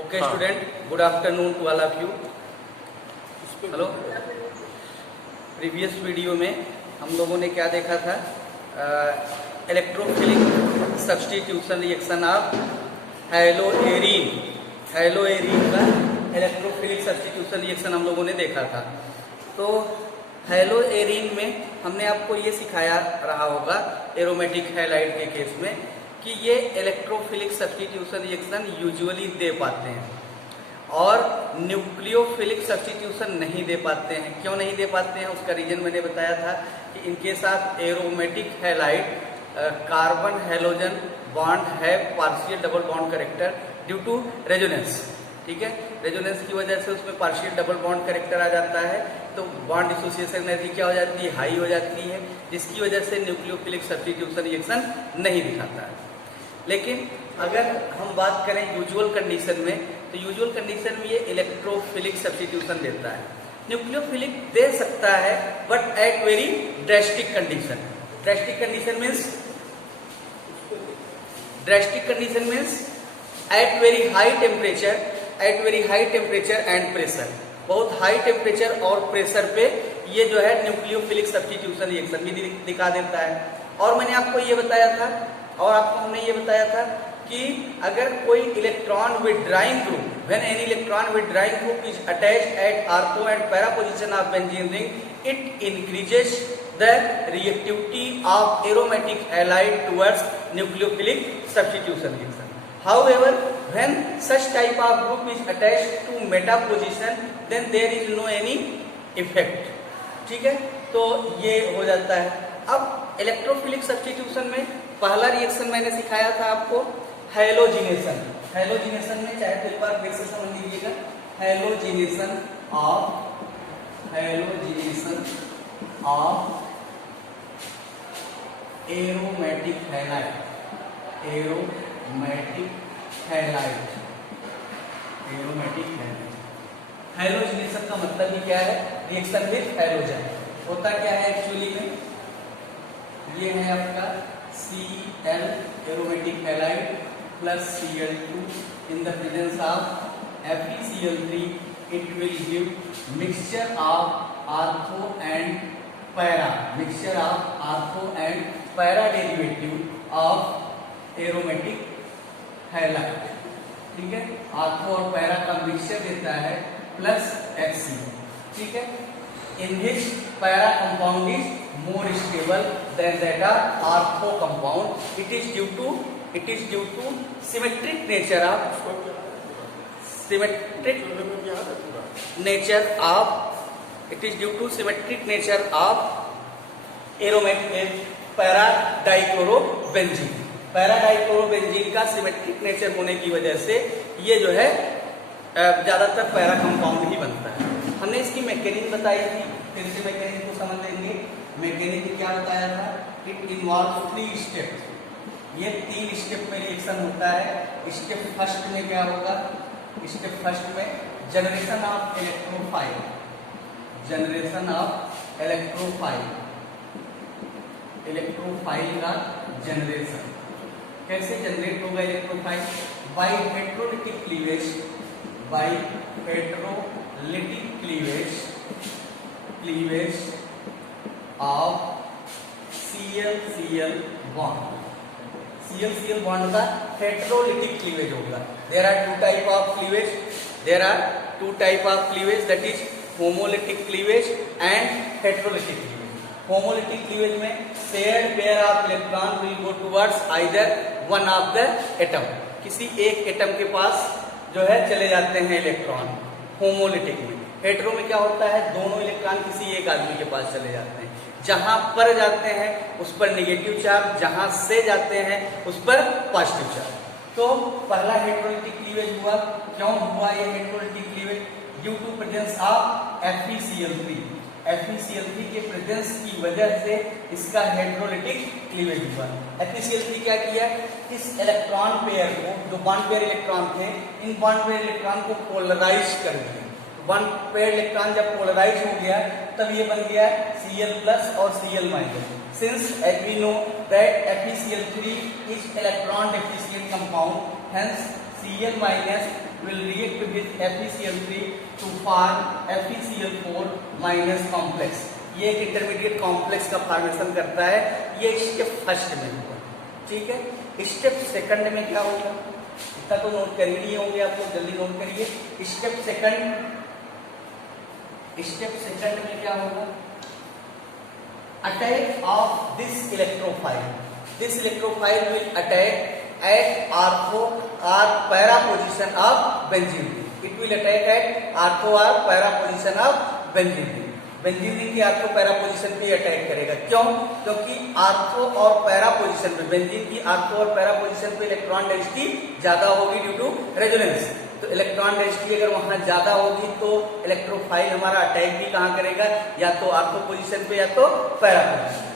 Okay, student. Good afternoon to all of you. Hello. Previous video में हम लोगों ने क्या देखा था? इलेक्ट्रोफिलिक सब्स्टिट्यूशन रिएक्शन ऑफ हैलोएरीन का इलेक्ट्रोफिलिक सब्स्टिट्यूशन रिएक्शन हम लोगों ने देखा था. तो हैलोएरीन में हमने आपको ये सिखाया रहा होगा एरोमेटिक हैलाइड के केस में कि ये electrophilic substitution reaction usually they पाते हैं और न्यूक्लियोफिलिक सब्स्टिट्यूशन नहीं दे पाते हैं. क्यों नहीं दे पाते हैं उसका रीजन मैंने बताया था कि इनके साथ aromatic halide carbon halogen bond है partial double bond character due to resonance. ठीक है, रेजोनेंस की वजह से उसमें पार्शियल डबल बॉन्ड करेक्टर आ जाता है तो बॉन्ड एसोसिएशन एनर्जी क्या हो जाती है, हाई हो जाती है, जिसकी वजह से न्यूक्लियोफिलिक सब्स्टिट्यूशन रिएक्शन नहीं दिखाता है. लेकिन अगर हम बात करें यूजुअल कंडीशन में तो यूजुअल कंडीशन में ये इलेक्ट्रोफिलिक सब्स्टिट्यूशन देता है. न्यूक्लियोफिलिक दे सकता है but at very drastic condition. Drastic condition means at very high temperature and pressure. बहुत हाई टेम्परेचर और प्रेशर पे ये जो है न्यूक्लियोफिलिक सब्स्टिट्यूशन रिएक्शन भी दिखा देता है. और मैंने आपको ये बताया था हमने ये बताया था कि अगर कोई electron withdrawing group when any electron withdrawing group is attached at ortho and para position of benzene ring it increases the reactivity of aromatic halide towards nucleophilic substitution reaction. However, when such type of group is attached to meta position, then there is no any effect. ठीक है, तो ये हो जाता है. अब electrophilic substitution में पहला रिएक्शन मैंने सिखाया था आपको हैलोजिनेशन. हैलोजिनेशन में चाहे तो एक बार फिर से समझ लीजिएगा. Halogenation of aromatic halide. Halogenation का मतलब ही क्या है? Reaction with halogen. होता क्या है एक्चुअली में, ये है आपका Cl aromatic halide plus Cl2 in the presence of FeCl3 it will give mixture of ortho and para derivative of aromatic halide. ठीक है, आर्थो और पैरा का मिक्सचर देता है प्लस Hc. ठीक है, in which para compound is more stable than that of ortho compound. It is due to symmetric nature of aromatic para dichlorobenzene. Para dichlorobenzene का symmetric nature होने की वजह से ये जो है ज्यादातर पैरा कंपाउंड ही बनता है. हमने इसकी मैकेनिज्म बताई थी, फिर से मैकेनिज्म को समझ लेंगे. मैकेनिज्म क्या बताया था? It involve 3 step. ये 3 स्टेप में रिएक्शन होता है. स्टेप फर्स्ट में क्या होगा? स्टेप फर्स्ट में जनरेशन ऑफ इलेक्ट्रोफाइल का जनरेशन. कैसे जनरेट होगा electrophile? By heterolytic cleavage of Cl bond. Cl bond का heterolytic cleavage होगा. There are two type of cleavage that is homolytic cleavage and heterolytic cleavage. Homolytic cleavage में shared pair of electron will go towards either one of the atom. किसी एक atom के पास जो है चले जाते हैं इलेक्ट्रॉन होमोलिटिक में. हेटेरो में क्या होता है? दोनों इलेक्ट्रॉन किसी एक आदमी के पास चले जाते हैं. जहां पर जाते हैं उस पर नेगेटिव चार्ज, जहां से जाते हैं उस पर पॉजिटिव चार्ज. तो पहला हेटेरोलिटिक क्लीवेज हुआ. क्यों हुआ ये heterolytic cleavage? Due to presence of FeCl3. FeCl3 के प्रेजेंस की वजह से इसका हेटेरोलिटिक क्लीवेज हुआ. FeCl3 क्या किया? इस इलेक्ट्रॉन पेयर को, जो बॉन्ड पेयर इलेक्ट्रॉन थे, इन बॉन्ड पेयर इलेक्ट्रॉन को पोलराइज कर दिया. वन पेयर इलेक्ट्रॉन जब पोलराइज हो गया तब ये बन गया Cl प्लस और Cl minus. Since as we know that FeCl3 is electron deficient compound, hence Cl minus will react with FeCl3 to form FeCl4 minus complex। ये एक इंटरमीडिएट कॉम्प्लेक्स का फॉर्मेशन करता है। ये स्टेप फर्स्ट में हुआ, ठीक है। स्टेप सेकंड में क्या होगा, इतना तो नोट कर ही लिए होंगे आप लोग, जल्दी नोट करिए। स्टेप सेकंड में क्या होगा, attack of this electrophile. This electrophile will attack at ortho or para position of benzene ring। It will attack at ortho or para position of benzene ring। Benzene ring की ortho para position पे attack करेगा। क्यों? क्योंकि ortho और para position पे, benzene की ortho और para position पे इलेक्ट्रॉन डेंसिटी ज्यादा होगी ड्यू टू रेजोनेंस। तो इलेक्ट्रॉन डेंसिटी अगर वहां ज्यादा होगी तो इलेक्ट्रोफाइल हमारा अटैक भी कहां करेगा, या तो ऑर्थो पोजीशन पे या तो पैरा पोजीशन पे।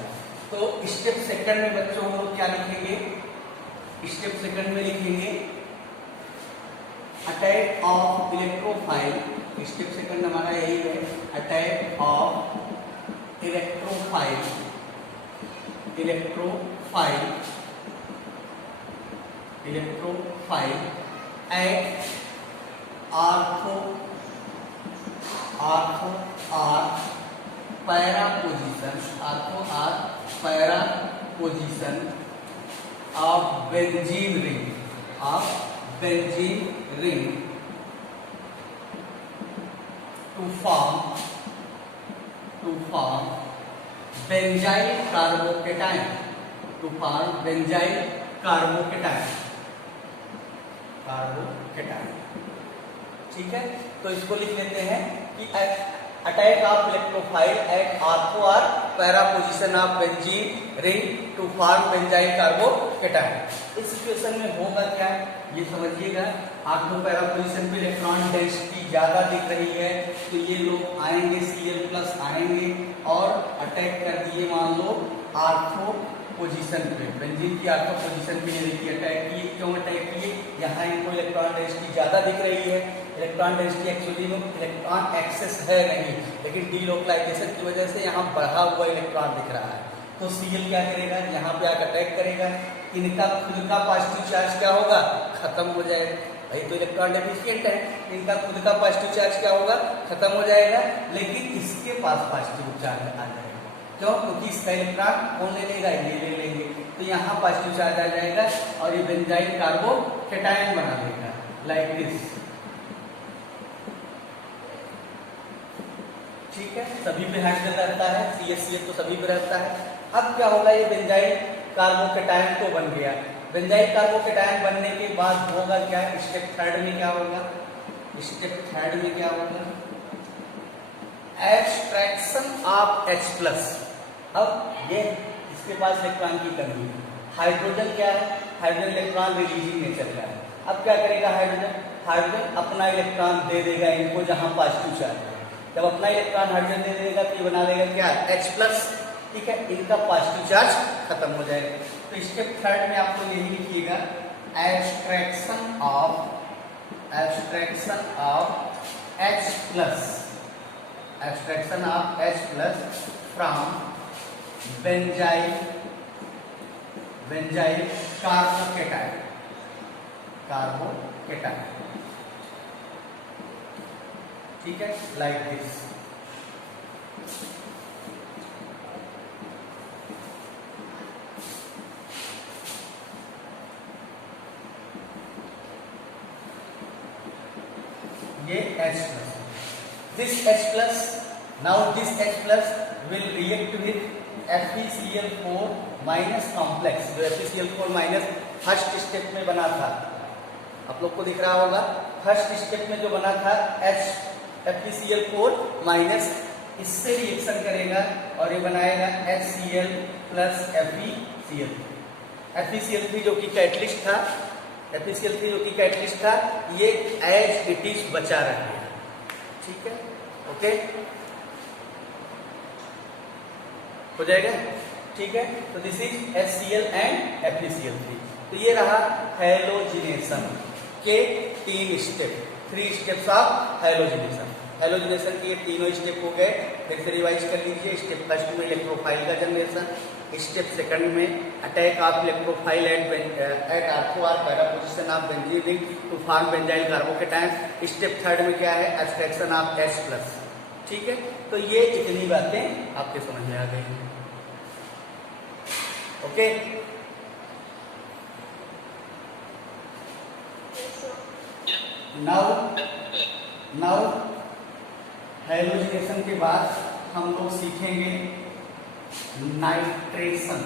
तो स्टेप सेकंड में बच्चों हम लोग क्या लिखेंगे, स्टेप सेकंड में लिखेंगे attack of electrophile. Step second हमारा यही है, attack of electrophile at ortho और para position of benzene ring to form benzyl carbocation। ठीक है, तो इसको लिख लेते हैं कि attack of electrophile at ortho और para position of benzene ring to form benzyl carbocation. इस सिचुएशन में होगा क्या, ये समझिएगा। ऑर्थो पैरा पोजीशन पे इलेक्ट्रॉन डेंसिटी ज्यादा दिख रही है, तो ये लोग आएंगे Cl+ आएंगे और अटैक कर दिए मान लो ऑर्थो पोजीशन पे, बेंजीन की ऑर्थो पोजीशन पे ये देखिए अटैक किए। क्यों अटैक किए, यहाँ इनको इलेक्ट्रॉन डेंसिटी ज्यादा दिख रही है। इलेक्ट्रॉन डेंसिटी एक्चुअली में इलेक्ट्रॉन एक्सेस है नहीं, लेकिन डीलोकलाइजेशन की वजह से यहाँ बढ़ा हुआ इलेक्ट्रॉन दिख रहा है। तो Cl क्या करेगा, यहाँ पे आकर अटैक करेगा। इनका खुद का पॉजिटिव चार्ज क्या होगा, खत्म हो जाएगा। भाई तो इलेक्ट्रॉन डेफिशिएंट है, इनका खुद का पॉजिटिव चार्ज क्या होगा, खत्म हो जाएगा। लेकिन इसके पास पॉजिटिव चार्ज आ जाएगा। क्यों? क्योंकि इसका इलेक्ट्रॉन कौन ले लेगा, ये ले लेंगे। तो यहाँ पॉजिटिव चार्ज आ जाएगा और ये बेंजाइल कार्बोकेटायन बना देगा, लाइक दिस। ठीक है, सभी पे हाइड्रोजन रहता है, CH तो सभी पे रहता है। अब क्या होगा, ये बेंजाइल कार्बोकेटायन तो बन गया। बेंजाइल कार्बोकेटायन बनने के बाद होगा क्या, स्टेप थर्ड में क्या होगा, एक्सट्रैक्शन ऑफ H+। अब ये इसके पास इलेक्ट्रॉन की कमी है। हाइड्रोजन क्या है, हाइड्रोजन इलेक्ट्रॉन रिलीजिंग नेचर का है। अब क्या करेगा हाइड्रोजन अपना इलेक्ट्रॉन दे देगा इनको जहां पॉजिटिव चार्ज है। जब अपना इलेक्ट्रॉन हाइड्रोजन दे देगा तो ये बना लेगा क्या, H+। ठीक है, इनका पॉजिटिव चार्ज खत्म हो जाएगा। तो स्टेप थर्ड में आप लोग यही लिखिएगा, extraction of H+ from benzyl carbocation. ठीक है, लाइक दिस। ये H+, this H+, now this H+ will react with FeCl4 minus complex। जो FeCl4 फर्स्ट स्टेप में बना था, आप लोग को दिख रहा होगा, फर्स्ट स्टेप में जो बना था FeCl4 इससे रिएक्शन करेगा और ये बनाएगा HCl + FeCl3 जो कि कैटलिस्ट था। FeCl3 जो कि कैटलिस्ट था, ये एज इट इज बचा रहेगा। ठीक है, ओके, हो जाएगा। ठीक है, तो this is HCl and FeCl3। तो ये रहा हैलोजिनेशन के 3 स्टेप, 3 स्टेप्स ऑफ हैलोजिनेशन के ये तीनों स्टेप हो गए। फिर से रिवाइज कर लीजिए। स्टेप फर्स्ट में इलेक्ट्रोफाइल का जनरेशन, स्टेप सेकंड में attack of electrophile at ortho or para position of benzene ring to form benzyl carbocation. Step third में क्या है, एक्सट्रैक्शन ऑफ H+। ठीक है, तो ये इतनी बातें आपके समझ में आ गई। ओके, नाउ हैलोजिनेशन के बाद हम लोग सीखेंगे नाइट्रेशन।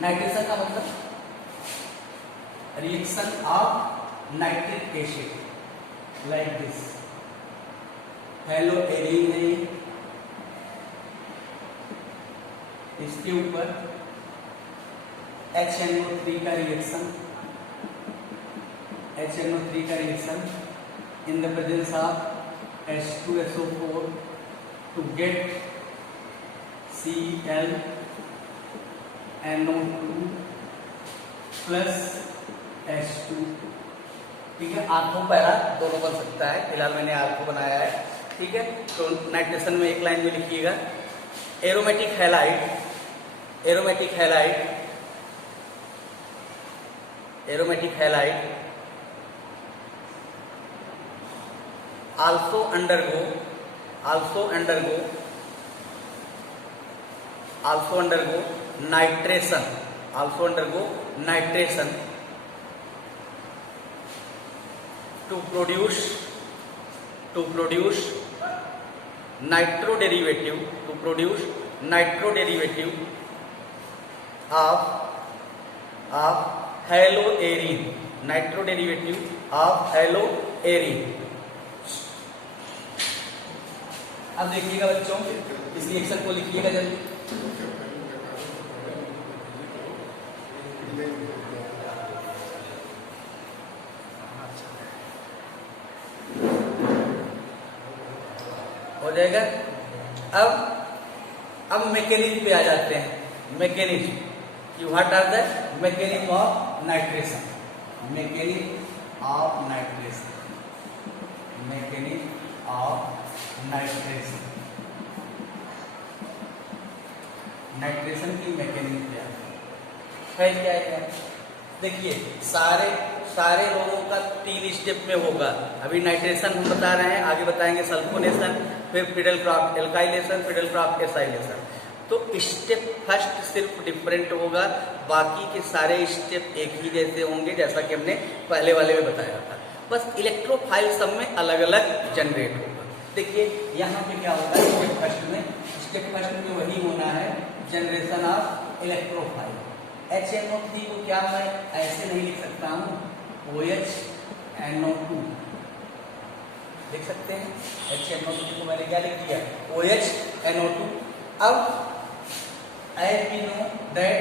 नाइट्रेशन का मतलब reaction of nitric acid like this. Hello arene है, इसके ऊपर HNO3 का रिएक्शन, HNO3 का reaction in the presence of H2SO4 to get Cl NO2 plus H2। ठीक है, आर्थो पैरा दोनों बन सकता है, फिलहाल मैंने आर्थो बनाया है। ठीक है, तो नाइट्रेशन में एक लाइन में लिखिएगा aromatic halide, aromatic halide, aromatic halide also undergo nitration, to produce nitro derivative of haloarine, nitro derivative of haloarine। अब देखिएगा बच्चों, इस रिएक्शन को लिखिएगा जल्दी। हो जाएगा। अब मैकेनिज्म पे आ जाते हैं। मैकेनिज्म कि what are the mechanism of nitration, mechanism of nitration, mechanism of nitration, nitration की मैकेनिज्म क्या है, क्या है? देखिए सारे लोगों का 3 स्टेप में होगा। अभी नाइट्रेशन हम बता रहे हैं, आगे बताएंगे सल्फोनेशन, फिर Friedel Crafts alkylation, Friedel Crafts acylation. तो स्टेप फर्स्ट सिर्फ डिफरेंट होगा, बाकी के सारे स्टेप एक ही जैसे होंगे, जैसा कि हमने पहले वाले में बताया था। बस इलेक्ट्रोफाइल सब में अलग अलग जनरेट होगा। देखिए यहाँ पे क्या होगा, स्टेप फर्स्ट में वही होना है, जनरेशन ऑफ इलेक्ट्रोफाइल। HNO3 को क्या मैं ऐसे नहीं लिख सकता हूँ, OHNO2 लिख सकते हैं। HNO3 को मैंने क्या लिख दिया, OHNO2। अब as we know that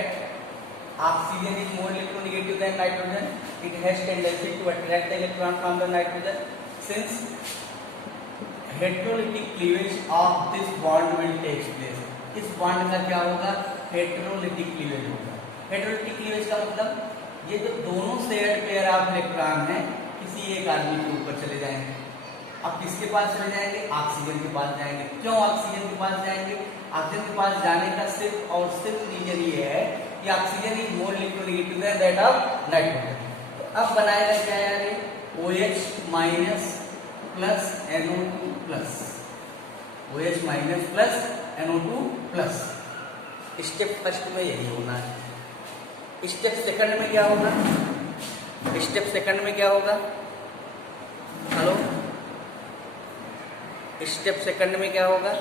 oxygen is more electronegative than nitrogen, it has tendency to attract the electron from the nitrogen. Since heterolytic cleavage of this bond will take place, इस bond का क्या होगा, heterolytic cleavage होगा। Heterolytic cleavage का मतलब ये जो दोनों शेयर्ड पेयर ऑफ इलेक्ट्रॉन हैं किसी एक आदमी के ऊपर चले जाएंगे। अब किसके पास चले जाएंगे, ऑक्सीजन के पास जाएंगे। क्यों ऑक्सीजन के पास जाएंगे, ऑक्सीजन के पास जाने का सिर्फ और सिर्फ रीजन ये है कि oxygen is more electronegative than that of nitrogen. तो अब बनाएगा क्या है, OH minus plus NO2 plus, OH minus plus NO2 plus. Step first में यही होना है। स्टेप सेकंड में क्या होगा, स्टेप सेकंड में क्या होगा, हेलो, स्टेप सेकंड में क्या होगा,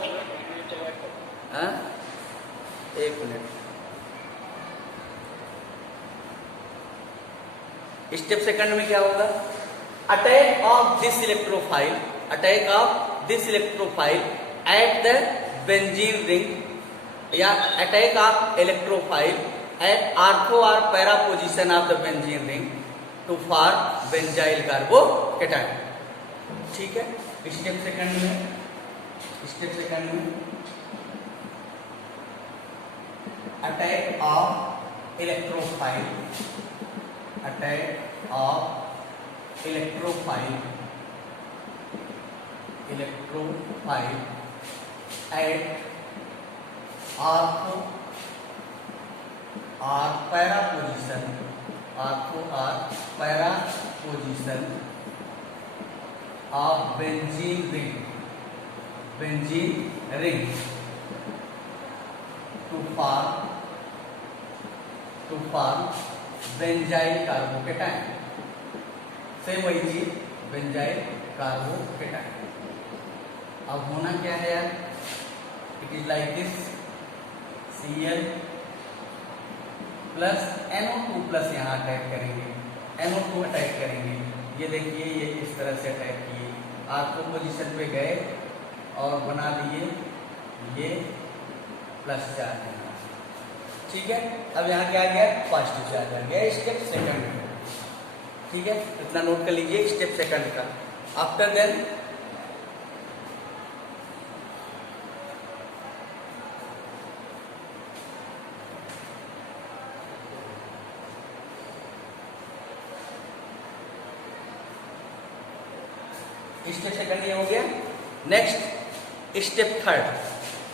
हाँ एक मिनट, स्टेप सेकंड में क्या होगा, attack of this electrophile, attack of this electrophile at the benzene ring या attack of electrophile at ortho or para position of the benzene ring to form benzyl carbocation. ठीक है, स्टेप सेकंड में attack of electrophile, attack of electrophile electrophile at ortho or para position, ortho or para position of benzene ring to form benzyl carbocation. Same वही चीज, benzyl carbocation. अब होना क्या है यार, it is like this, Cl plus NO2 plus यहाँ attack करेंगे, NO2 attack करेंगे। ये देखिए ये इस तरह से अटैक किए, आर्थो पोजीशन पे गए और बना लिए ये प्लस चार्ज। ठीक है, अब यहाँ क्या आ गया, पॉजिटिव चार्ज आ गया, स्टेप सेकंड। ठीक है, इतना नोट कर लीजिए स्टेप सेकंड का। आफ्टर देन स्टेप सेकंड ये हो गया। Next step third.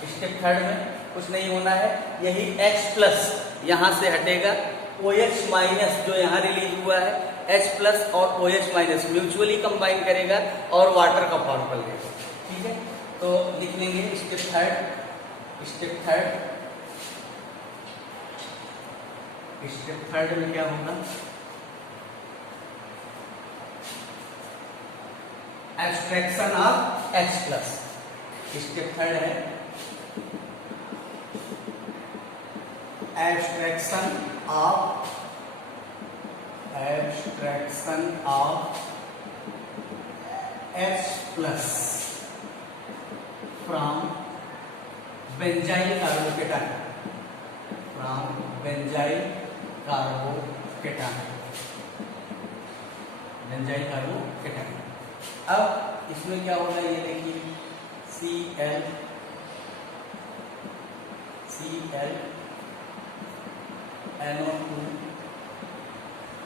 Step third में कुछ नहीं होना है, यही H प्लस यहाँ से हटेगा, OH माइनस जो यहाँ रिलीज हुआ है, H प्लस और OH माइनस म्यूचुअली कंबाइन करेगा और वाटर का फॉर्म कर लेगा। ठीक है, तो लिख लेंगे स्टेप थर्ड। स्टेप थर्ड में क्या होगा, abstraction of H plus. Step third है abstraction of H plus from benzyl carbocation, अब इसमें क्या होगा ये देखिए, Cl NO2।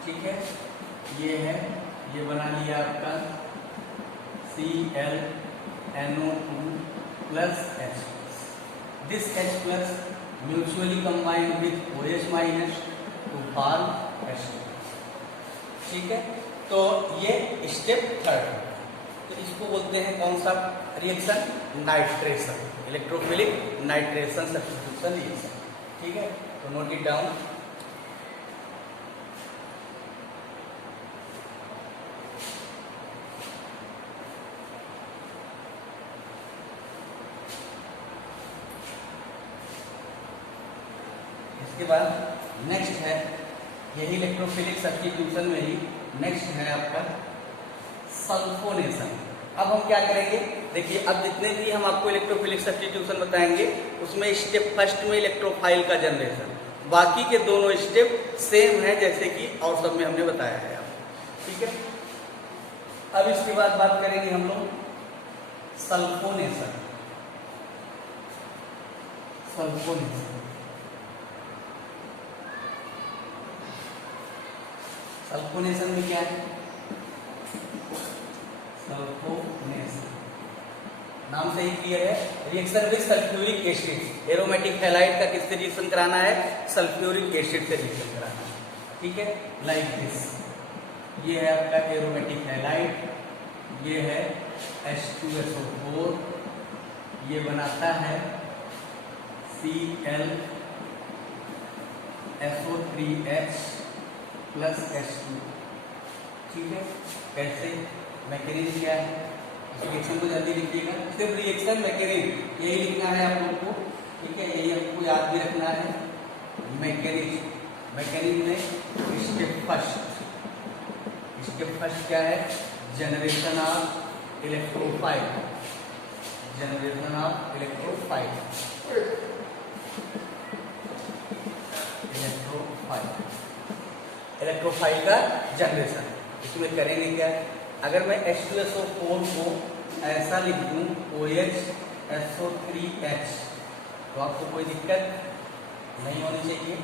ठीक है, ये है, ये बना लिया आपका Cl NO2 plus H। This H plus mutually combined with OH minus two form H। ठीक है, तो ये स्टेप थर्ड। तो इसको बोलते हैं कौन सा reaction, nitration, electrophilic nitration substitution reaction. ठीक है, तो नोट इट डाउन। इसके बाद नेक्स्ट है, यही इलेक्ट्रोफिलिक सब्स्टिट्यूशन में ही नेक्स्ट है आपका सल्फोनेशन। अब हम क्या करेंगे, देखिए अब जितने भी हम आपको इलेक्ट्रोफिलिक सब्स्टिट्यूशन बताएंगे उसमें स्टेप फर्स्ट में इलेक्ट्रोफाइल का जनरेशन, बाकी के दोनों स्टेप सेम है जैसे कि और सब में हमने बताया है आपको। ठीक है, अब इसके बाद बात करेंगे हम लोग सल्फोनेशन। सल्फोनेशन में क्या है, सल्फोनेशन नाम से ही क्लियर है, reaction with sulphuric acid. Aromatic halide का किससे रिएक्शन कराना है, सल्फ्यूरिक एसिड से रिएक्शन कराना है। ठीक है, लाइक दिस, ये है आपका एरोमेटिक हैलाइड, ये है H2SO4, ये बनाता है ClSO3H प्लस H2। ठीक है, कैसे, मैकेनिज्म क्या है, रिएक्शन को जल्दी लिखिएगा, सिर्फ रिएक्शन मैकेनिज्म यही लिखना है आप लोग को। ठीक है, यही आपको याद भी रखना है। मैकेनिज्म में स्टेप फर्स्ट क्या है, जनरेशन ऑफ इलेक्ट्रोफाइल। इलेक्ट्रोफाइल का जनरेशन। इसमें करेंगे क्या, अगर मैं H2SO4 को ऐसा लिख दूं OHSO3H, तो आपको कोई दिक्कत नहीं होनी चाहिए।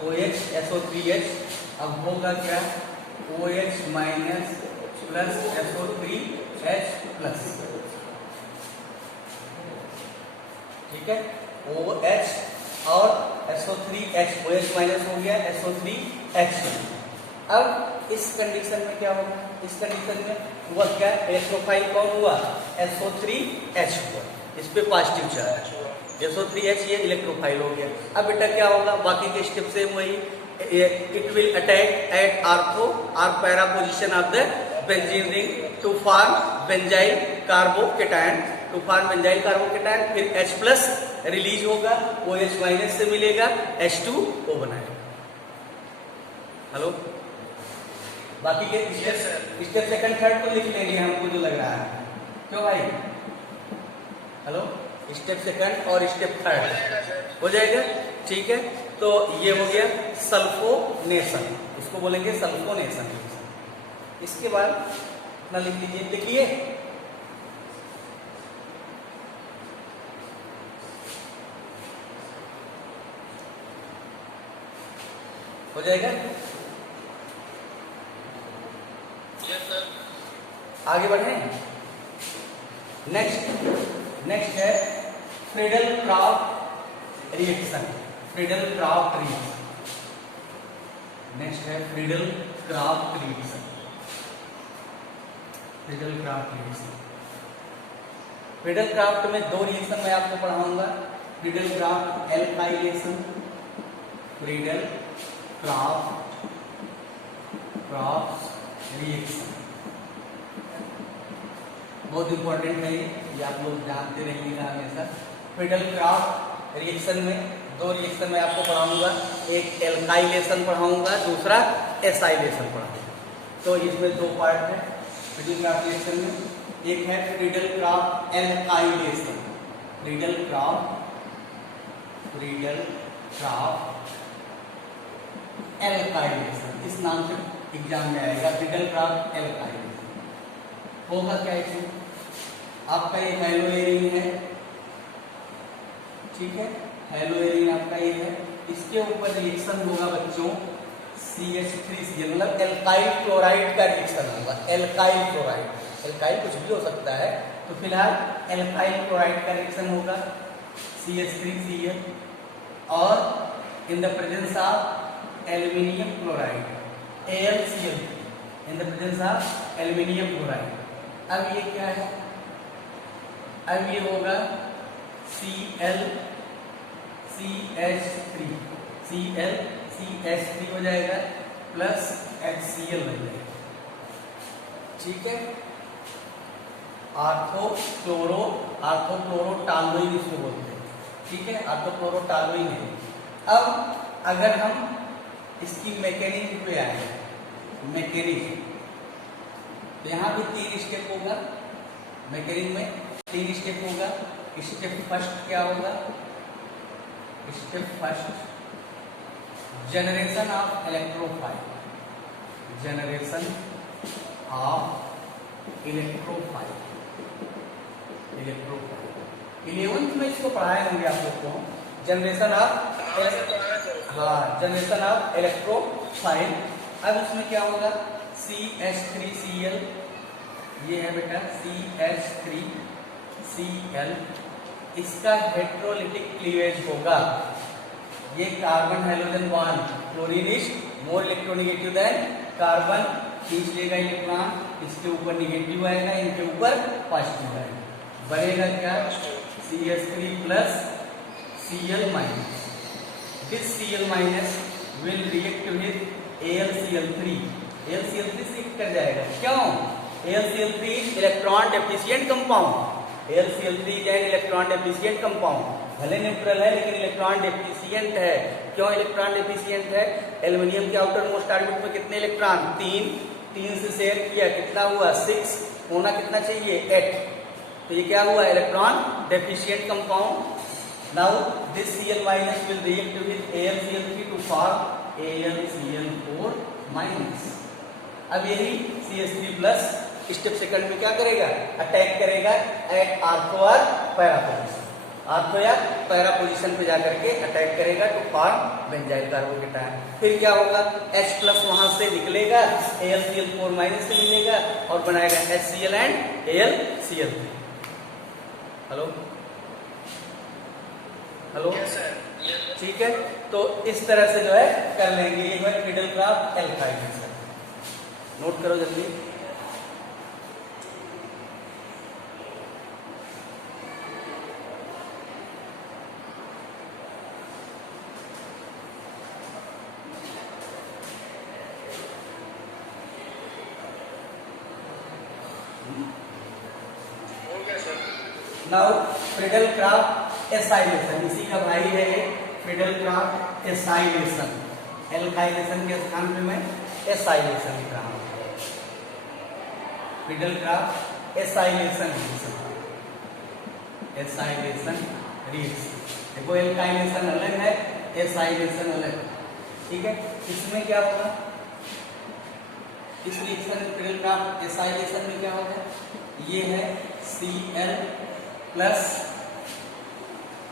OHSO3H, अब होगा क्या, OH minus plus SO3 plus, ठीक है, OH और SO3H, OH माइनस हो गया, SO3H। अब इस कंडीशन में क्या होगा, इस कंडीशन में हुआ क्या, इलेक्ट्रोफाइल कौन हुआ, SO3H हुआ, इस पे पॉजिटिव चार्ज, SO3H ये इलेक्ट्रोफाइल हो गया। अब बेटा क्या होगा, बाकी के स्टेप सेम वही, it will attack at ortho और para position of the benzene ring to form benzyl carbocation, to form benzyl carbocation, फिर H प्लस रिलीज होगा, OH माइनस से मिलेगा, H2O बनाएगा। हेलो, बाकी के स्टेप सेकंड थर्ड को लिख लेंगे हमको जो लग रहा है, क्यों भाई, हेलो, स्टेप सेकंड और स्टेप थर्ड हो जाएगा, ठीक है। तो ये हो गया सल्फोनेशन, इसको बोलेंगे सल्फोनेशन। इसके बाद ना लिख लीजिए, लिखिए, हो जाएगा। आगे बढ़े, नेक्स्ट है Friedel Craft reaction, Friedel Craft reaction, next है Friedel Craft reaction, Friedel Craft reaction. Friedel Craft में दो रिएक्शन मैं आपको पढ़ाऊंगा, फ्रीडल-क्राफ्ट एल्काइलेशन, फ्रीडल-क्राफ्ट रिएक्शन, बहुत इंपॉर्टेंट है ये आप लोग जानते रहिएगा हमेशा। फ्रीडल-क्राफ्ट रिएक्शन में दो रिएक्शन मैं आपको पढ़ाऊंगा, एक एल्काइलेशन पढ़ाऊंगा, दूसरा एसाइलेशन पढ़ाऊंगा। तो इसमें दो पार्ट है फ्रीडल-क्राफ्ट रिएक्शन में, एक है फ्रीडल-क्राफ्ट एल्काइलेशन, फ्रीडल-क्राफ्ट एल्काइलेशन, इस नाम से एग्जाम में आएगा, फ्रीडल-क्राफ्ट एल्काइलेशन। होगा क्या इसमें, आपका ये हेलोएरिन है, ठीक है, हेलोएरिन आपका ये है, इसके ऊपर रिएक्शन होगा बच्चों CH3Cl, मतलब एल्काइल क्लोराइड का रिएक्शन होगा, एल्काइल क्लोराइड, एल्काइल कुछ भी हो सकता है, तो फिलहाल एल्काइल क्लोराइड का रिएक्शन होगा CH3Cl, और इन the presence of aluminium chloride AlCl, in the presence of aluminium chloride. अब ये क्या है, अब ये होगा ClCH3 हो जाएगा प्लस HCl बन जाएगा, ठीक है, आर्थोक्लोरोटालुइन इसको बोलते हैं, ठीक है, आर्थोक्लोरोटालुइन है। अब अगर हम इसकी मैकेनिज्म पे आए, मैकेनिज्म, तो यहाँ भी 3 स्टेप होगा, मैकेनिज्म में 3 स्टेप होगा। स्टेप फर्स्ट क्या होगा, step first generation of electrophile, generation of electrophile, 11th में इसको पढ़ाए होंगे आप लोग को, जनरेशन ऑफ, हाँ, जनरेशन ऑफ इलेक्ट्रोफाइल। अब इसमें क्या होगा, CH3Cl, ये है बेटा CH3Cl, इसका हेटेरोलिटिक क्लीवेज होगा, ये carbon hydrogen bond, chlorine is more electronegative than carbon, खींच लेगा इलेक्ट्रॉन, इसके ऊपर निगेटिव आएगा, इनके ऊपर पॉजिटिव आएगा, बनेगा क्या, CH3 plus Cl minus, this Cl minus will react with AlCl3, AlCl3 से कर जाएगा, क्यों, AlCl3 electron deficient compound, AlCl3 is an electron deficient compound, भले न्यूट्रल है लेकिन इलेक्ट्रॉन डेफिशिएंट है। क्यों इलेक्ट्रॉन डेफिशिएंट है, एल्यूमिनियम के आउटर मोस्ट ऑर्बिट में कितने इलेक्ट्रॉन, 3 से शेयर किया, कितना हुआ 6, होना कितना चाहिए 8, तो ये क्या हुआ, electron deficient compound. Now this Cl minus will react with AlCl3 to form AlCl4 minus. अब यही CH3 प्लस स्टेप सेकंड में क्या करेगा, अटैक करेगा एट आर्थो और पैरा पोजीशन, ऑर्थो या पैरा पोजीशन पे जाकर के अटैक करेगा तो फॉर्म बेंजाइल कार्बोकेटायन। फिर क्या होगा, H प्लस वहां से निकलेगा, AlCl4 माइनस से मिलेगा और बनाएगा HCl and AlCl3। Hello hello, ठीक है। तो इस तरह से जो है कर लेंगे, ये है क्रिडलक्राफ्ट एल्काइल। नोट करो जल्दी। नाउ क्रिडलक्राफ्ट एसाइलेशन, इसी का भाई है ये क्रिडलक्राफ्ट एसाइलेशन। एल्काइलेशन के स्थान पे मैं एसाइलेशन लिख रहा हूं। क्रिडलक्राफ्ट एसाइलेशन एसाइलेशन रिएक्शन। देखो एल्काइलेशन अलग है, एसाइलेशन अलग है, ठीक है। इसमें क्या होगा, इस रिएक्शन क्रिडलक्राफ्ट एसाइलेशन में क्या होगा, ये है Cl प्लस,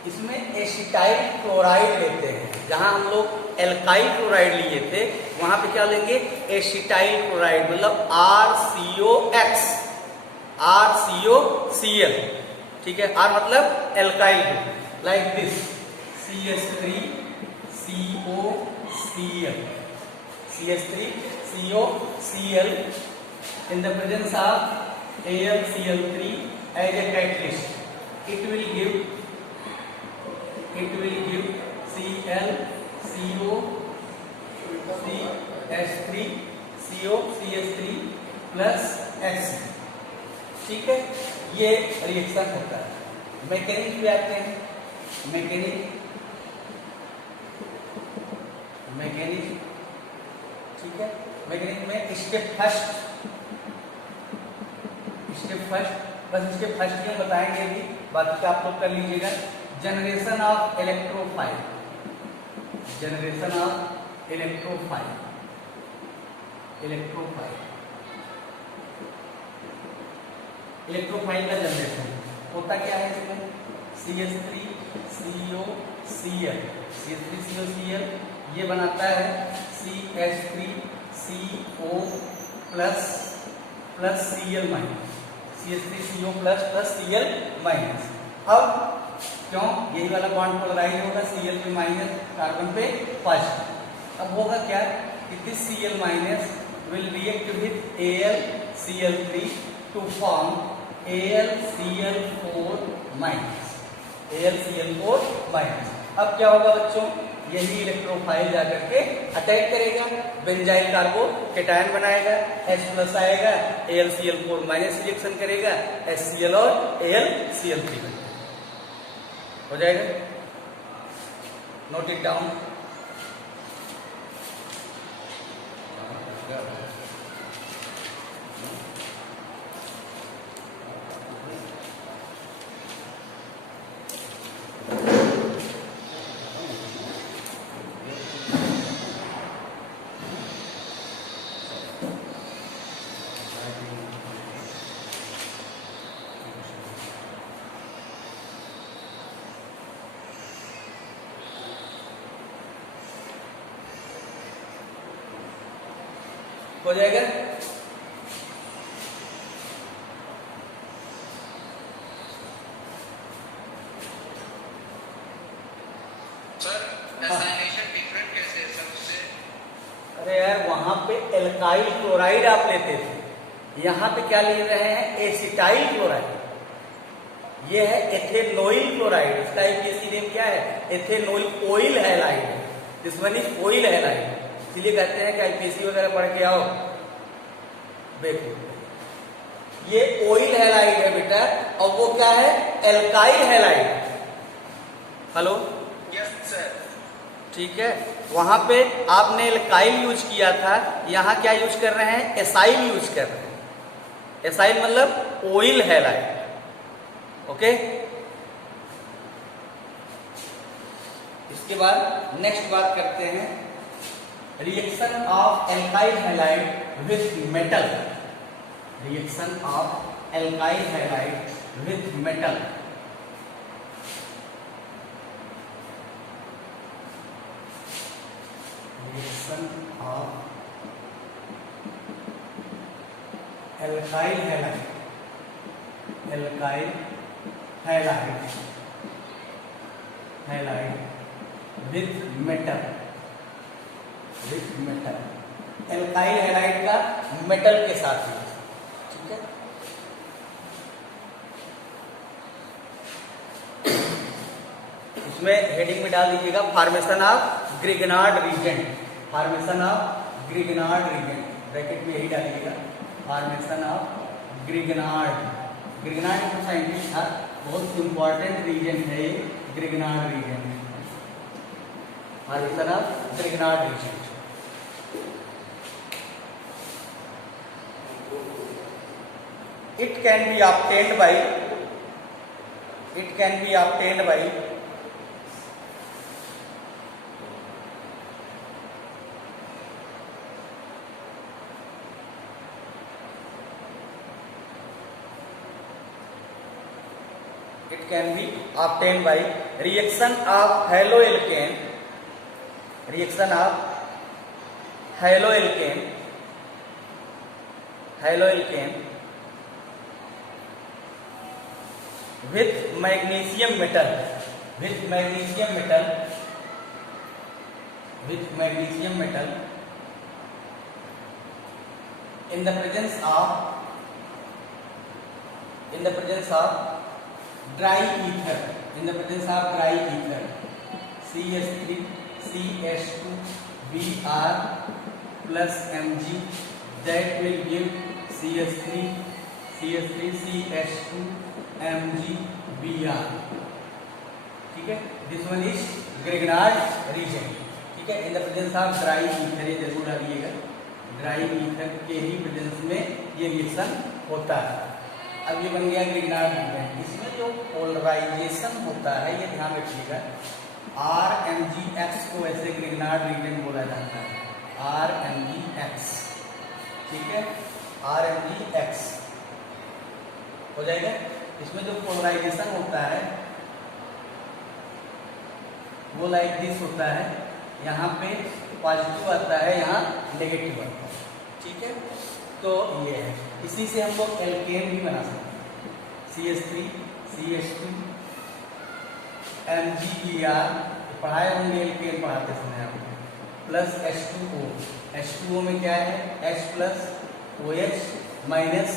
इसमें एसिटाइल क्लोराइड लेते हैं। जहां हम लोग एल्काइल क्लोराइड लिए थे वहां पे क्या लेंगे, एसिटाइल क्लोराइड, मतलब RCOX, RCOCl, ठीक है। R मतलब alkyl, like this CH3COCl, CH3COCl in the presence of AlCl3 as a catalyst, it will give ClCO CH3 plus H, ठीक है। ये रिएक्शन होता है। मैकेनिक पे आते हैं, मैकेनिक, ठीक है। मैकेनिक में स्टेप फर्स्ट, बस स्टेप फर्स्ट में बताएंगे भी, बाकी का आप लोग कर लीजिएगा। Generation of electrophile, generation of electrophile का जनरेशन होता क्या है, इसमें CH3COCl ये बनाता है CH3CO plus Cl minus, CH3CO plus Cl minus. अब क्यों, यही वाला बॉन्ड पोलराइज होगा, Cl पे माइनस, कार्बन पे पॉजिटिव। अब होगा क्या, this Cl minus will react with AlCl3 to form AlCl4 minus, AlCl4 minus. अब क्या होगा बच्चों, यही इलेक्ट्रोफाइल जाकर के अटैक करेगा, बेंजाइल कार्बोकेटायन बनाएगा, H प्लस आएगा, AlCl4 माइनस रिएक्शन करेगा, HCl और AlCl3 हो जाएगा। Note it down. हो जाएगा। सर एसाइलेशन डिफरेंट कैसे है सर उससे? अरे यार वहां पे एल्काइल क्लोराइड आप लेते थे, यहाँ पे क्या ले रहे हैं, एसिटाइल क्लोराइड। ये है एथेनोइल क्लोराइड, इसका आईपीएसी नेम क्या है, ethanoyl acyl halide, this one is acyl halide. इसलिए कहते हैं कि आईपीएसी वगैरह पढ़ के आओ। देखो ये ऑयल हैलाइड है बेटा, और वो क्या है, alkyl halide. Hello, yes sir, ठीक है। वहां पे आपने एल्काइल यूज किया था, यहाँ क्या यूज कर रहे हैं, एसाइल यूज कर रहे हैं। एसाइल मतलब ऑयल हैलाइड, ओके। इसके बाद नेक्स्ट बात करते हैं, reaction of alkyl halide with metal, reaction of alkyl halide with metal. Reaction of alkyl halide, alkyl halide, halide with metal, with metal, alkyl halide का मेटल के साथ है, ठीक है। इसमें हेडिंग में डाल दीजिएगा formation of Grignard reagent, formation of Grignard reagent, bracket में यही डालिएगा, फॉर्मेशन ऑफ ग्रिगनार्ड। ग्रिगनार्ड एक साइंटिस्ट था, बहुत इंपॉर्टेंट रीजन है ये Grignard reagent, formation of Grignard reagent. It can be obtained by, it can be obtained by it can be obtained by reaction of haloalkane, reaction of haloalkane, haloalkane with magnesium metal, with magnesium metal, with magnesium metal in the presence of, in the presence of dry ether, in the presence of dry ether, CH3 CH2 Br plus Mg, that will give CH3 CH3 CH2 MgBr, ठीक है। This one is Grignard reagent, ठीक है। In the presence of dry ether, ये जरूर डालिएगा, dry ether के ही presence में ये रिएक्शन होता है। अब ये बन गया ग्रिगनार्ड रीजन। इसमें जो पोलराइजेशन होता है ये ध्यान रखिएगा, RMgX को ऐसे ग्रिगनार्ड रीजन बोला जाता है, RMgX, ठीक है, RMgX हो जाएगा। इसमें जो पोलराइजेशन होता है वो लाइक दिस होता है, यहाँ पे पॉजिटिव आता है, यहाँ नेगेटिव आता है, ठीक है। तो ये है, इसी से हम लोग एल्केन भी बना सकते हैं, CH3 CH2 MgBr, पढ़ाए होंगे एल्केन पढ़ाते समय आपको, प्लस H2O, H2O में क्या है, H प्लस OH माइनस,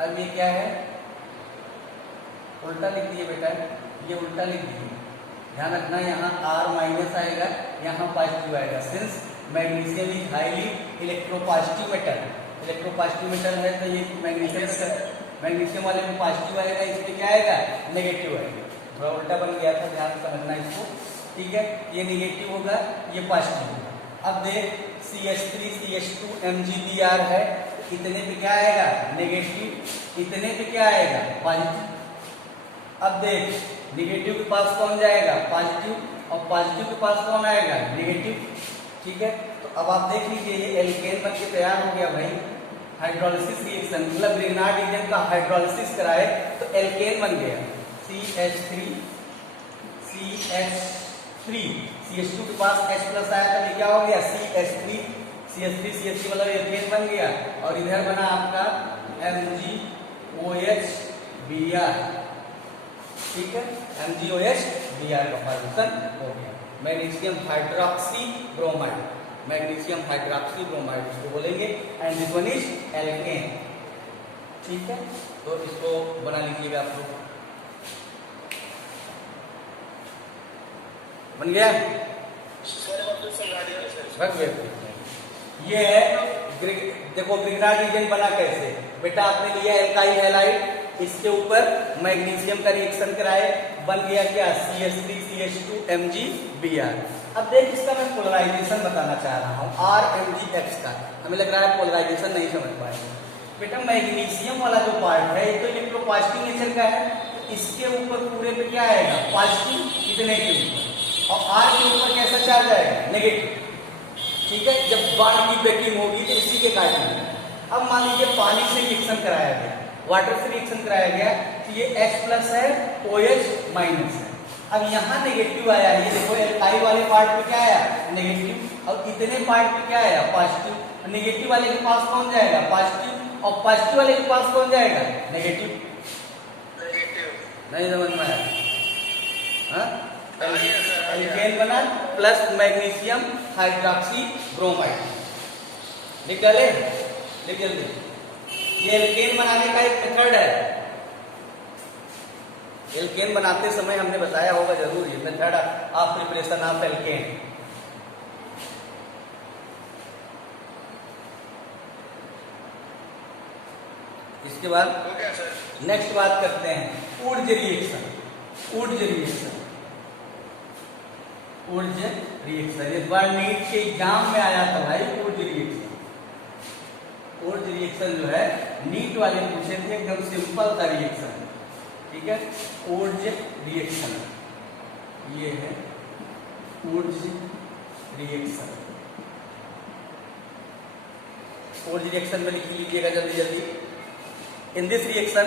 अब ये क्या है, उल्टा लिख दिए बेटा, ये उल्टा लिख दिए, ध्यान रखना, यहाँ R माइनस आएगा, यहाँ पॉजिटिव आएगा, since magnesium is highly electropositive metal, electropositive metal है तो ये मैग्नीशियम, मैग्नीशियम वाले में पॉजिटिव आएगा, इसमें क्या आएगा, नेगेटिव आएगा, थोड़ा उल्टा बन गया था, ध्यान समझना इसको, ठीक है। ये नेगेटिव होगा, ये पॉजिटिव होगा। अब देख CH3 CH2 MgBr है, इतने पे क्या आएगा, नेगेटिव, इतने पे क्या आएगा, पॉजिटिव। अब देख नेगेटिव के पास कौन जाएगा, पॉजिटिव, और पॉजिटिव के पास कौन आएगा, नेगेटिव, ठीक है। तो अब आप देख लीजिए ये एल्केन बन के तैयार हो गया भाई, हाइड्रोलिसिस रिएक्शन, मतलब ग्रिगनार्ड रीजन का हाइड्रोलिसिस कराए तो एल्केन बन गया, CH3 CH3 CH2 के पास H प्लस आया तो ये क्या हो गया, CH3 CH3 मतलब एल्केन बन गया, और इधर बना आपका MgOH-Br, ठीक है, MgOH-Br का फॉर्मेशन हो गया, magnesium hydroxy bromide, magnesium hydroxy bromide इसको बोलेंगे, and this one is alkane, ठीक है। तो इसको बना लीजिएगा आप लोग, बन गया, ये है देखो ग्रिगनार्ड रीजन बना कैसे बेटा, आपने लिया एल्काइल हैलाइड, इसके ऊपर मैग्नीशियम का रिएक्शन कराए, बन गया क्या, CH3 CH2 MgBr। अब देख इसका मैं पोलराइजेशन बताना चाह रहा हूँ, RMgX का, हमें लग रहा है पोलराइजेशन नहीं समझ पाएंगे बेटा। मैग्नीशियम वाला जो पार्ट है ये तो इलेक्ट्रोपॉजिटिव नेचर का है, तो इसके ऊपर पूरे पे क्या आएगा, पॉजिटिव, इतने के ऊपर, और R के ऊपर कैसा चार्ज आएगा, नेगेटिव, ठीक है। जब बॉन्ड की ब्रेकिंग होगी तो इसी के कारण, अब मान लीजिए पानी से रिएक्शन कराया गया, वाटर से रिएक्शन कराया गया, तो ये H प्लस है, OH माइनस है, अब यहाँ नेगेटिव आया, ये देखो एल्काइल वाले पार्ट पे क्या आया, नेगेटिव, और इतने पार्ट पे क्या आया, पॉजिटिव। नेगेटिव वाले के पास कौन जाएगा, पॉजिटिव, और पॉजिटिव वाले के पास कौन जाएगा, नेगेटिव। नहीं समझ में आया? एल्केन बना प्लस मैग्नीशियम हाइड्रोक्सी ब्रोमाइड। लिख डाले, लिख जल्दी। ये एल्केन बनाने का एक मेथड है। एल्केन बनाते समय हमने बताया होगा जरूर, ये method of preparation of alkene. इसके बाद नेक्स्ट बात करते हैं Wurtz reaction. Wurtz reaction, Wurtz reaction इस बार नीट के एग्जाम में आया था भाई। ऊर्ज रिएक्शन, ऊर्ज रिएक्शन जो है नीट वाले पूछे थे, एकदम सिंपल था रिएक्शन, ठीक है। ऊर्ज रिएक्शन ये है ऊर्ज रिएक्शन। ऊर्ज रिएक्शन में लिख लीजिएगा जल्दी जल्दी। In this reaction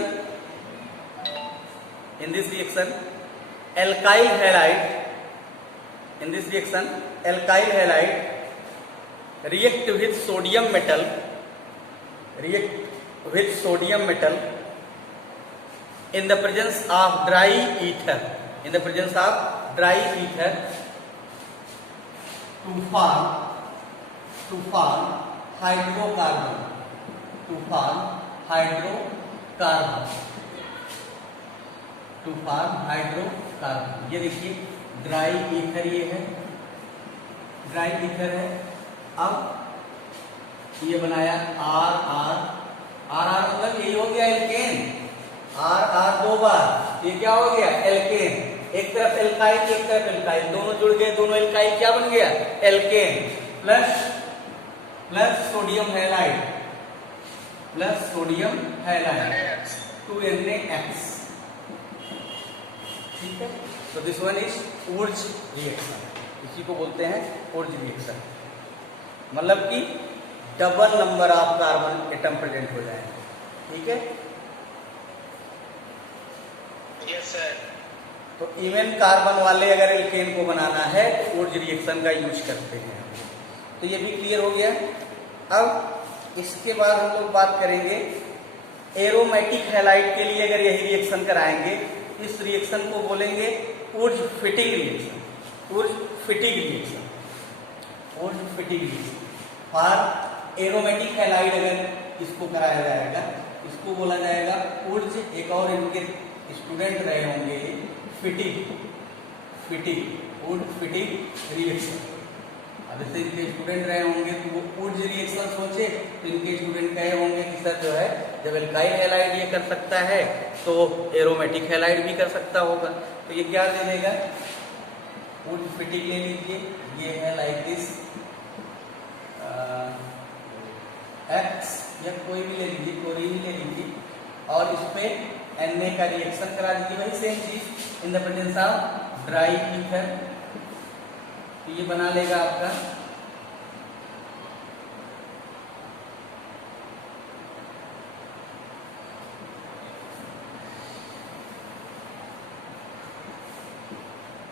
alkyl halide, in this reaction alkyl halide react with sodium metal, in the presence of dry ether, to form hydrocarbon, ये देखिए ड्राई ईथर, ये है ड्राई ईथर है। अब ये बनाया आर मतलब यही हो गया एल्केन। आर दो बार, ये क्या हो गया, एल्केन। एक तरफ एल्काइल, एक तरफ एल्काइल, दोनों जुड़ गए, दोनों एल्काइल क्या बन गया, alkene. Plus sodium halide, 2NaX, ठीक है। तो this one is Wurtz reaction, इसी को बोलते हैं ऊर्ज रिएक्शन। मतलब कि double number of carbon atom present हो जाए, ठीक है। Yes sir. तो इवन कार्बन वाले अगर एल्केन को बनाना है तो ऊर्ज रिएक्शन का यूज करते हैं। तो ये भी क्लियर हो गया। अब इसके बाद हम लोग बात करेंगे एरोमेटिक हैलाइड के लिए। अगर यही रिएक्शन कराएंगे, इस रिएक्शन को बोलेंगे Wurtz fitting reaction. For aromatic halide अगर इसको कराया जाएगा, इसको बोला जाएगा ऊर्ज। एक और इनके स्टूडेंट रहे होंगे ऊर्ज फिटिंग रिएक्शन। अब जैसे इनके स्टूडेंट रहे होंगे तो वो ऊर्ज रिएक्शन सोचे, तो इनके स्टूडेंट कहे होंगे कि सर जो है जब एल्काइल हैलाइड ये कर सकता है तो एरोमेटिक हैलाइड भी कर सकता होगा। तो ये क्या दे देगा, ऊर्ज फिटिंग ले लीजिए, ये है लाइक दिस X, या कोई भी ले लीजिए, क्लोरीन ले लीजिए, और इस पे Na का रिएक्शन करा दीजिए, वही सेम चीज इन the presence of dry ether. तो ये बना लेगा आपका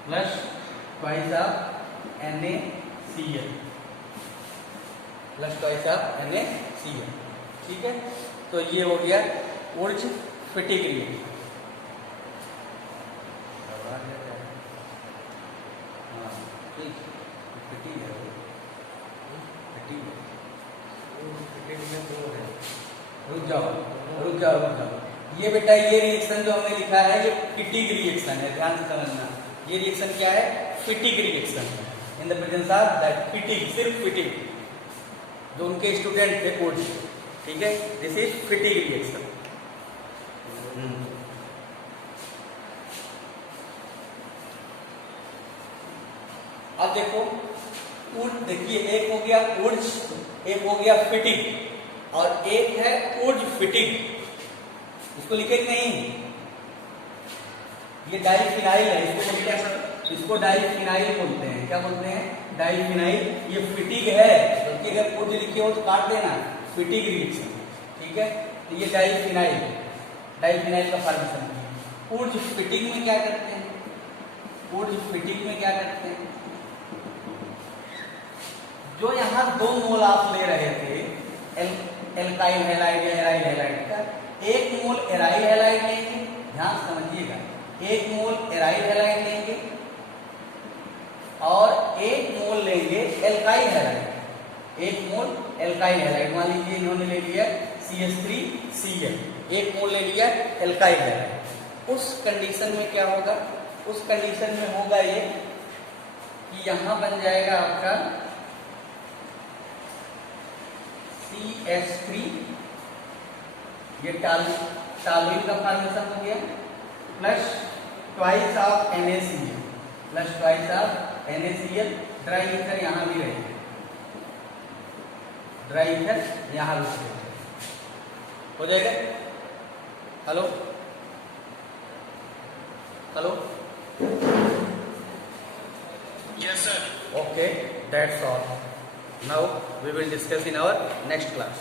प्लस ट्वाइस ऑफ NaCl, ठीक है। तो ये हो गया ऊर्ज फिटिंग रिएक्शन। रुक जाओ। ये बेटा ये रिएक्शन जो हमने लिखा है ये फिटिंग रिएक्शन है, ध्यान से समझना। ये रिएक्शन क्या है, फिटिंग रिएक्शन है। In the presence of that fitting, सिर्फ फिटिंग, जो उनके स्टूडेंट थे ऊर्ज, ठीक है। This is fitting reaction. अब देखो ऊर्ज, देखिए एक हो गया ऊर्ज, एक हो गया फिटिंग, और एक है ऊर्ज फिटिंग। इसको लिखे नहीं, ये डाइफिनाइल है, इसको बोलते हैं, इसको डाइफिनाइल बोलते हैं। क्या बोलते हैं, डाइफिनाइल। ये फिटिंग है, बल्कि अगर ऊर्ज लिखे हो तो काट देना, फिटिंग रिएक्शन, ठीक है। तो ये डाइफिनाइल का फॉर्मेशन है। ऊर्ज फिटिंग में क्या करते हैं, वुड फिटिंग में क्या करते हैं, जो यहाँ 2 मोल आप ले रहे थे एल्काइल हैलाइड या एराइल हैलाइड का, 1 मोल एराइल हैलाइड लेंगे, ध्यान समझिएगा, 1 मोल एराइल हैलाइड लेंगे और 1 मोल लेंगे एल्काइल हैलाइड, 1 मोल एल्काइल हैलाइड। मान लीजिए इन्होंने ले लिया CH3Cl, 1 मोल ले लिया एल्काइल हैलाइड। उस कंडीशन में क्या होगा, उस कंडीशन में होगा ये कि यहां बन जाएगा आपका CH3, ये टॉलुइन का फॉर्मेशन हो गया, plus twice of NaCl, plus twice of NaCl, dry ether यहां भी रहेगा, ड्राई ईथर यहां भी हो जाएगा। Hello hello, Yes, sir. okay, that's all. Now we will discuss in our next class.